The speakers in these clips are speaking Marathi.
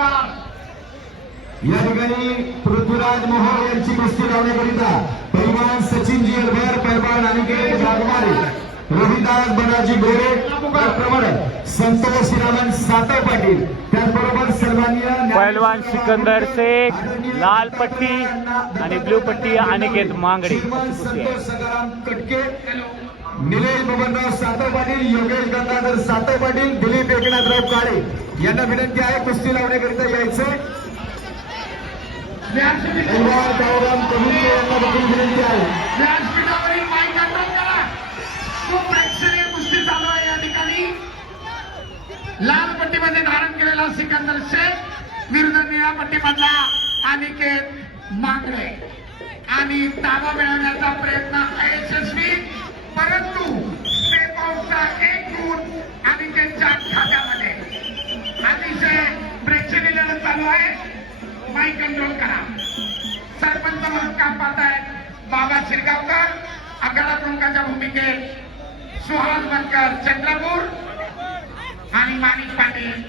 या ठिकाणी पृथ्वीराज मोहोळ यांची कुस्ती लावण्याकरिता पैलवान सचिन जी अडभर, पैलवान अनिकेत गागवारे, रोहिदास बनाजी गोरे, त्याचप्रमाणे संतोष श्रीरामन सातव पाटील, त्याचबरोबर सन्माननीय पैलवान सिकंदर शेख, लाल पट्टी आणि ब्लू पट्टी अनिकेत मांगडे. संतोष सकाराम कटके, निलेश बबनराव सातव पाटील, योगेश गंगाधर सातव पाटील, दिलीप एकनाथराव काळे यांना विनंती आहे कुस्ती लावण्याकरिता यायचे. गावराम कमिटी यांना देखील विनंती आहे. व्यासपीठावरील माईक कंट्रोल करा. खूप प्रेक्षणीय कुस्ती चालू आहे या ठिकाणी. लाल पट्टीमध्ये धारण केलेला सिकंदर शेख विरुद्ध निळ्या पट्टीमधला अनिकेत मांगडे. आणि ताबा मिळवण्याचा प्रयत्न अयशस्वी, परंतु स्टेप आउटचा एक गुण अनिकेतच्या खात्यामध्ये. अतिशय प्रेक्षणीय लढत चालू आहे. माईक कंट्रोल करा. सरपंच म्हणून काम पाहतायत बाबा शिरगावकर, आखाडा प्रमुखाच्या भूमिकेत सुहास बनकर चंद्रपूर आणि माणिक पाटील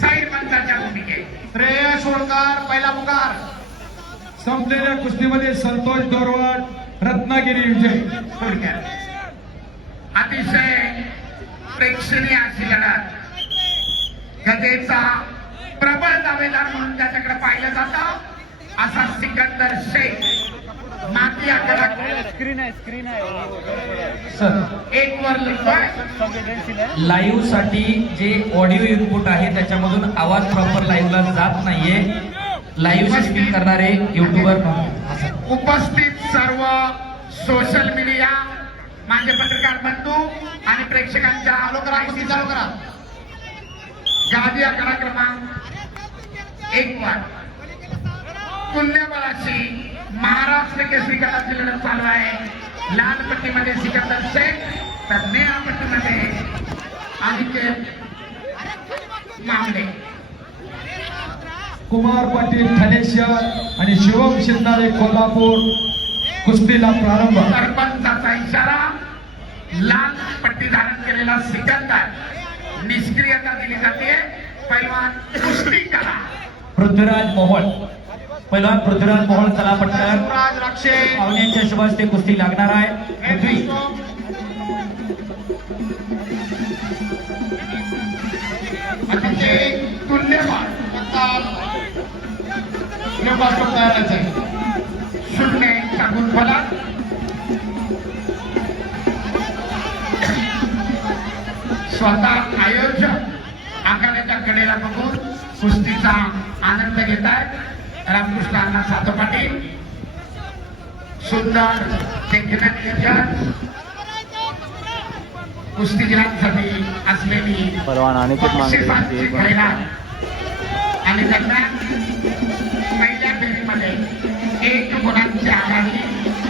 साईड पंचाच्या भूमिकेत. श्रेयस होळकर पहिला पुकार. संपलेल्या कुस्तीमध्ये संतोष दोरवाड रत्नागिरी विजय. थोडक्यात अतिशय प्रेक्षणीय अशी लढत. गदेचा प्रबळ दावेदार म्हणून त्याच्याकडे पाहिलं जातं असा सिकंदर शेख माती आकडा स्क्रीन आहे सर एक वर लिहितोय. लाईव्ह साठी जे ऑडिओ इनपुट आहे त्याच्यामधून आवाज प्रॉपर लाईव्हला जात नाहीये. लाईव्ह स्ट्रीमिंग करणारे युट्यूबर उपस्थित सर्व सोशल मीडिया माझे पत्रकार बंधू आणि प्रेक्षकांच्या कुस्ती चालू करा. गादी आकडा क्रमांक 1 वर तुल्यबळाची महाराष्ट्र केसरी गटाची लढत चालू आहे. लाल पट्टीमध्ये सिकंदर शेख तर निळ्या पट्टीमध्ये अनिकेत मांगडे. कुमार पाटील ठाणे शहर आणि शिवम शिंदारे कोल्हापूर. कुस्तीला प्रारंभ. सरपंचाचा इशारा. लाल पट्टी धारण केलेला सिकंदर निष्क्रियता दिली जाते. पैलवान कुस्ती करा. पृथ्वीराज मोहोळ, पहिलवान पृथ्वीराज मोहोळ चला पटकन. राज राक्षे पाहुण्यांच्या शुभास ते कुस्ती लागणार आहे. पृथ्वी अतिशय तुल्यमान तयारायचं आहे. 0 सांगून फलक. स्वतः आयोजक आखाड्याच्या कडेला बघून कुस्तीचा आनंद घेत आहेत. रामकृष्ण अण्णा सातव पाटील. सुंदर देखणं नियोजन कुस्तीगिरांसाठी असलेली पैलवान अनिकेत मांगडे बक्षिसांची जाहिरात. आणि दरम्यान पहिल्या फेरीमध्ये 1 गुणांच्या आधारे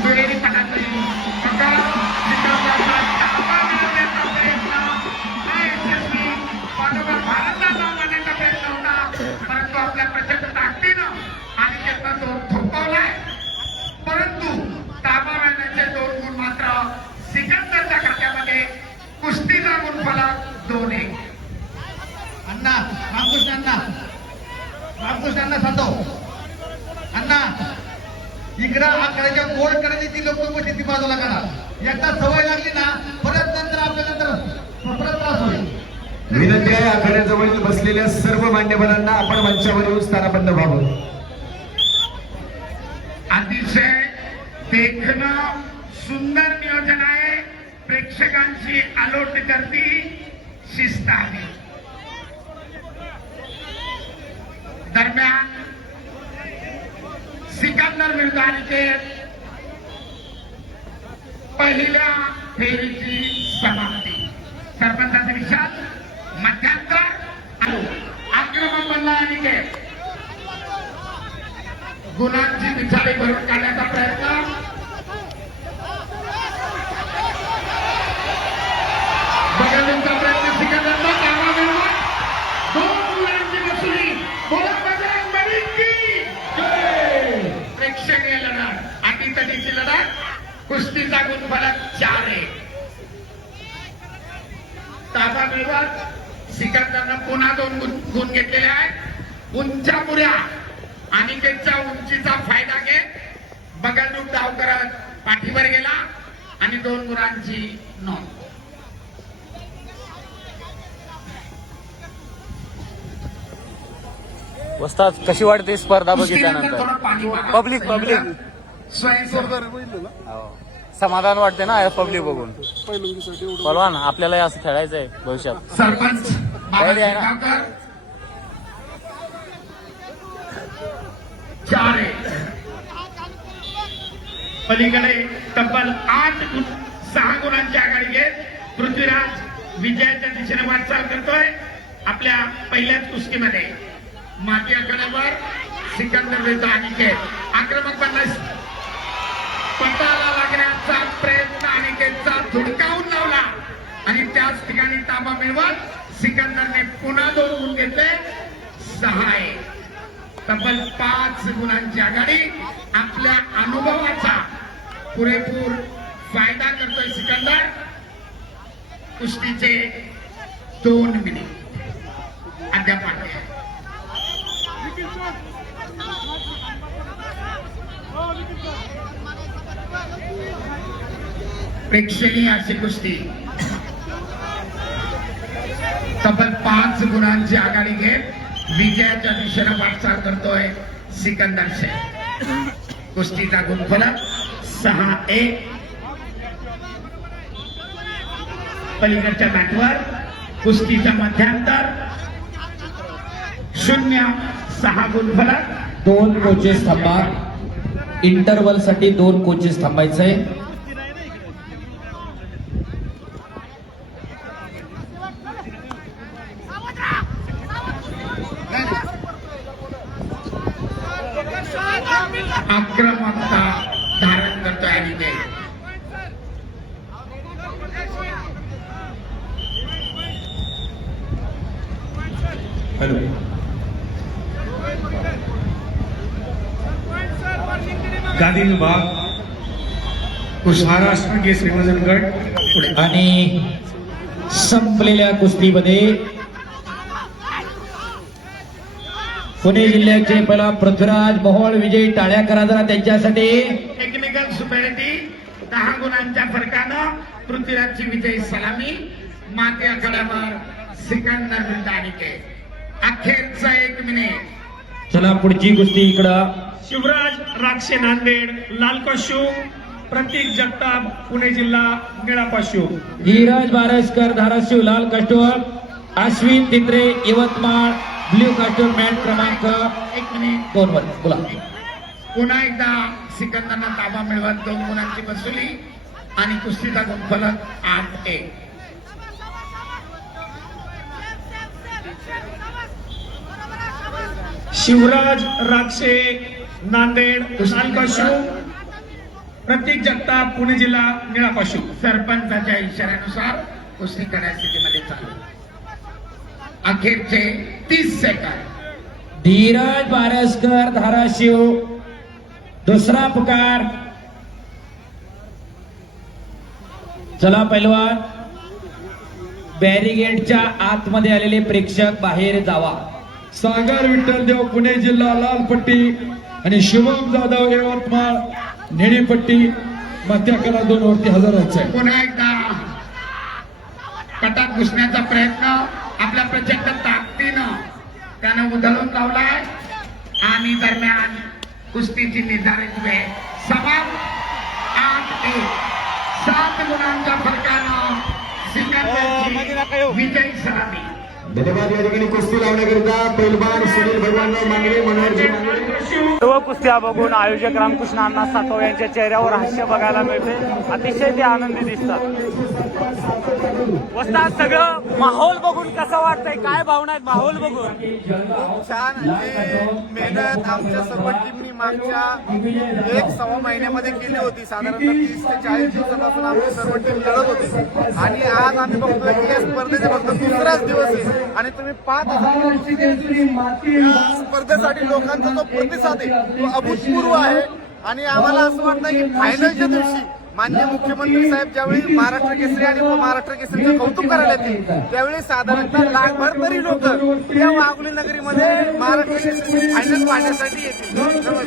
दुहेरी पटातली भारताचा मानण्याचा प्रयत्न होता, परंतु आपल्या प्रचंड ताकदीनं आणि त्याचा तो थोपवलाय. परंतु ताबा मिळण्याचे 2 गुण मात्र सिकंदरच्या खात्यामध्ये. कुस्तीचा गुणफलक 2-1. अण्णा रामकृष्णांना सांगतो अण्णा इकडं आकड्याच्या गोड करायची ती लोक गोष्टी ती बाजूला करा. एकदा सवय लागली ना परत नंतर आपल्या परत त्रास होईल. विनंती आहे आखाड्याजवळ बसलेल्या सर्व मान्यवरांना आपण मंचावर येऊन स्थानापन्न व्हावं. अतिशय देखणं सुंदर नियोजन आहे. प्रेक्षकांची आलोट करती शिस्त आहे. दरम्यान सिकंदर विरुद्ध अनिकेत पहिल्या फेरीची समाप्ती. सरपंचाचे विचार मध्यांतर आक्रमण बनला अनिकेत. गुणांची पिछाडी भरून काढण्याचा प्रयत्न. बघण्याचा प्रयत्न सिकंदरचा. ताबा मिळवला. 2 गुणांची वसुली. बोला बजरंग बली की जय. प्रेक्षणीय लढत, अटीतटीची लढत. कुस्तीचा गुणफलक 4-1. ताबा मिळवत सिकंदरनं पुन्हा 2 गुण घेतलेले आहेत. उंचापुऱ्या अनिकेतच्या उंचीचा फायदा घेत बगलरूप धाव करत पाठीवर गेला आणि 2 गुणांची नोंद. वस्ताद कशी वाटते स्पर्धा कुस्तीनंतर बघितल्यानंतर? थोडं पाणी मागा. पब्लिक समाधान वाटते ना पब्लिक बघून. पलवान आपल्याला असं खेळायचंय भविष्यात. सरपंच तयारी आहे ना? शेगावकर. 4-1. पलीकडे तब्बल 6 गुणांची आघाडी घेत पृथ्वीराज विजयाच्या दिशेने वाटचाल करतोय. आपल्या पहिल्याच कुस्तीमध्ये माती आकड्यावर सिकंदर विरुद्ध अनिकेत. आक्रमक बनला. पटाला लागण्याचा प्रयत्न अनिकेतचा धुडकावून लावला आणि त्याच ठिकाणी ताबा मिळवत सिकंदरने पुन्हा 2 गुण घेतले. 6-1. तब्बल 5 गुणांची आघाडी. आपल्या अनुभवाचा पुरेपूर फायदा करतोय सिकंदर. कुस्तीचे 2 मिनिट अद्याप आहे. प्रेक्षणीय अशी कुस्ती. तब्बल 5 गुणांची आघाडी घेत विजयाच्या दिशेने वाटचाल करतोय सिकंदर शेख. कुस्तीचा गुणफलक 6-1. पलीकडच्या मॅटवर कुस्तीचा मध्यांतर 0-6 गुणफलक. 2 कोचेस थांबा. इंटरव्हल साठी 2 कोचेस थांबायचंय. आक्रमकता धारण करतोय अनिकेत. हॅलो. गादी विभाग महाराष्ट्र केसरी वजन गट आणि संपलेल्या कुस्तीमध्ये पुणे जिल्ह्याचे पहिला पृथ्वीराज मोहोळ विजयी. टाळ्या करा जरा त्यांच्यासाठी. टेक्निकल सुपेरिटी 10 गुणांच्या फरकानं पृथ्वीराजची विजयी सलामी. माती आखाड्यावर सिकंदर विरुद्ध अनिकेत. अखेरचा 1 मिनिट. चला पुढची कुस्ती इकडं. शिवराज राक्षे नांदेड लाल कशू, प्रतीक जगताप पुणे जिल्हा निळा पाशू. धीरज बारसकर धाराशिव लाल costume, Ashwin Titre Yavatmal blue costume. Mat क्रमांक 1 मिनिट. 2 वर बोला. पुन्हा एकदा सिकंदरनं ताबा मिळवत 2 गुणांची वसुली आणि कुस्तीचा गुणफलक 8-1. शिवराज राक्षे नांदेड लाल कशू, प्रतीक जगताप पुणे जिल्हा निळा पाशू. सरपंचाच्या इशाऱ्यानुसार कुस्ती करायच्या स्थितीमध्ये चालू. अखेरचे 30 सेकंद. धीरज बारसकर धाराशिव. दुसरा पुकार. चला पैलवान. बॅरिगेडच्या आतमध्ये आलेले प्रेक्षक बाहेर जावा. सागर विठ्ठल देव पुणे जिल्हा लाल पट्टी आणि शिवम जाधव यवतमाळ निळी पट्टी. मात्याकला 2 वरती हजर व्हायचंय. पुन्हा एकदा पटात घुसण्याचा प्रयत्न आपल्या प्रचंड ताकदीनं त्यानं उधळून लावलाय आणि दरम्यान कुस्तीची निर्धारित वेळ समाप्त. 8-1. 7 गुणांच्या फरकानं सिकंदरची विजयी सलामी. धन्यवाद. या ठिकाणी कुस्ती लावण्याकरिता पैलवान सुनील भगवानराव मांगरे, मनोहरजी मांगरे. सर्व कुस्त्या बघून आयोजक रामकृष्ण अण्णा सातव यांच्या चेहऱ्यावर हास्य बघायला मिळते. अतिशय ते आनंदी दिसतात. वस्ताद सगळं माहोल बघून कसं वाटतंय? काय भावना आहेत माहोल बघून? छान. मेहनत आमच्या सर्व टीमनी मागच्या 1-1.25 महिन्यामध्ये केली होती. साधारणतः 30 ते 40 दिवसापासून आमची सर्व टीम लढत होती आणि आज आम्ही बघतोय की या स्पर्धेचे फक्त 2राच दिवस आहे आणि तुम्ही पाहत स्पर्धेसाठी लोकांचा जो प्रतिसाद आहे तो अभूतपूर्व आहे आणि आम्हाला असं वाटतं की फायनलच्या दिवशी माननीय मुख्यमंत्री साहेब ज्यावेळी महाराष्ट्र केसरी आणि उपमहाराष्ट्र केसरीचं कौतुक करायला येतील त्यावेळी साधारणतः लाखभर तरी लोक या वाघोली नगरीमध्ये महाराष्ट्र केसरी फायनल पाहण्यासाठी येतील. नमस्कार.